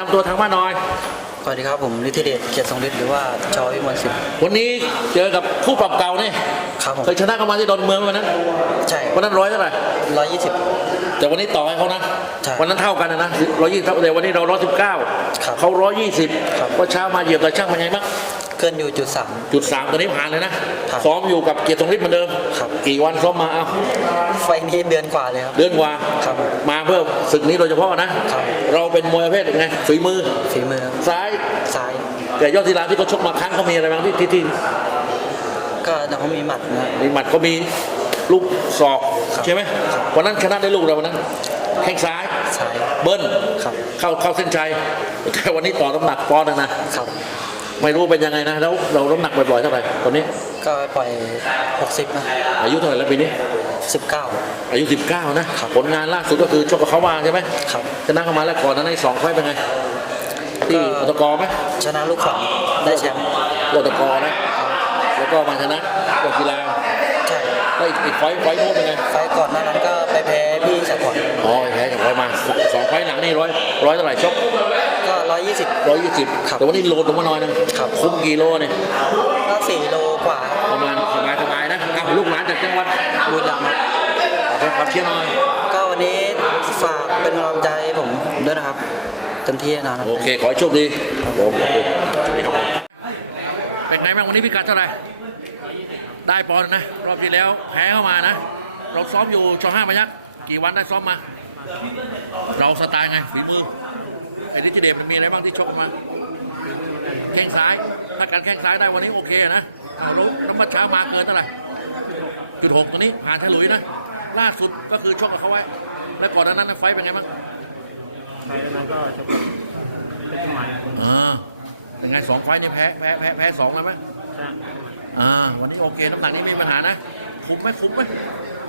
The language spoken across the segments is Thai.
นำตัวทางบ้านหน่อยสวัสดีครับผมฤทธิเดชเกียรติทรงฤทธิ์หรือว่าชอวิมลสิทธิ์วันนี้เจอกับคู่ปรับเก่านี่ครับผมเคยชนะกันมาที่ดอนเมืองวันนั้นใช่วันนั้นร้อยเท่าไหร่ร้อยยี่สิบแต่วันนี้ต่อให้เขานะใช่วันนั้นเท่ากันนะนะร้อยยี่สิบแต่วันนี้เราร้อยสิบเก้าครับเขาร้อยยี่สิบครับว่าเช้ามาเหยียบแต่ช่างเป็นไงบ้าง เกินอยู่จุดสาม จุดสามตัวนี้ผ่านเลยนะ ครับซ้อมอยู่กับเกียรติทรงฤทธิ์เหมือนเดิม ครับ กี่วันซ้อมมาเอาไฟล์นี้เดือนกว่าเลยครับ เดือนกว่า ครับมาเพื่อศึกนี้โดยเฉพาะนะ ครับ เราเป็นมวยประเภทยังไงฝีมือ ฝีมือครับซ้าย ซ้าย แต่ยอดศิลาที่เขาชกมาครั้งเขามีอะไรบ้างที่ที่ที่ก็แต่เขามีหมัดนะมีหมัดเขามีลูกศอกครับใช่ไหมวันนั้นชนะได้ลูกอะไรวันนั้นแข้งซ้าย ซ้าย เบิ้ลครับ เข้าเข้าเส้นชัยแต่วันนี้ต่อน้ำหนักปอนด์หนึ่งนะครับ ไม่รู้เป็นยังไงนะ แล้วเราน้ำหนักบ่อยๆเท่าไหร่ตอนนี้ ก็ปล่อยหกสิบนะ อายุเท่าไหร่แล้วปีนี้สิบเก้าอายุ 19 นะ ผลงานล่าสุดก็คือชกกับเขามาใช่ไหมครับชนะเขามาแล้วก่อนนั้นในสองไฟต์เป็นไงที่อตกไหมชนะลูกขวัญได้แชมป์อตกนะ แล้วก็มาชนะกกีฬาใช่แล้วอีกอีกไฟต์ไฟต์โน้นเป็นไง ไฟล์ก่อนหน้านั้นก็ไปแพ้พี่สะพอนอ๋อแพ้จากไฟต์มาสองไฟต์หลังนี่ร้อยร้อยเท่าไหร่ชกก็ ร้อยยี่สิบร้อยยี่สิบครับแต่วันนี้โลลงมาหน่อยนึงครับคุมกี่โลเนี่ยก็สี่โลกว่าประมาณสบายสบายๆนะอะลูกหลานจากจังหวัดบุรีรัมย์ครับขอเชียร์หน่อยก็วันนี้ฝากเป็นกำลังใจให้ผมด้วยนะครับเต็มที่แน่นอนครับโอเค ขอให้โชคดีครับผมเป็นไงบ้างวันนี้พิกัดเท่าไหร่ได้ปอนด์นะ รอบที่แล้วแพ้เข้ามานะ เราซ้อมอยู่ชอห้าพยักกี่วันได้ซ้อมมา เราสไตล์ไงฝีมือ ไอ้นิติเดชมันมีอะไรบ้างที่ชกมาแข้งซ้าย ถ้าการแข้งซ้ายได้วันนี้โอเคนะรู้น้ำมัดเช้ามาเกินเท่าไหร่จุดหกตัวนี้ผ่านฉลุยนะ ล่าสุดก็คือชกกับเขาไว้ แล้วก่อนนานั้นนะไฟเป็นไงบ้างไปแล้วก็จะเป็นจังหวะอ่าเป็นไงสองไฟนี่แพ้แพ้แพ้แพ้สองแล้วไหมอ่าวันนี้โอเคน้ำหนักนี้ไม่มีปัญหานะ คุ้มไหมคุ้มไหม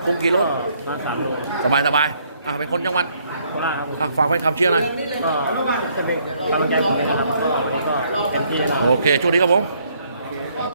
คุ้มกี่โลก็มาสามโลสบายสบาย อ่าเป็นคนจังหวัดโคราชครับผมอะฝากไว้คำเชื่อหน่อยก็จะเป็นกำลังใจผมเลยนะครับก็วันนี้ก็เต็มที่แน่นอนโอเคช่วงนี้ครับผม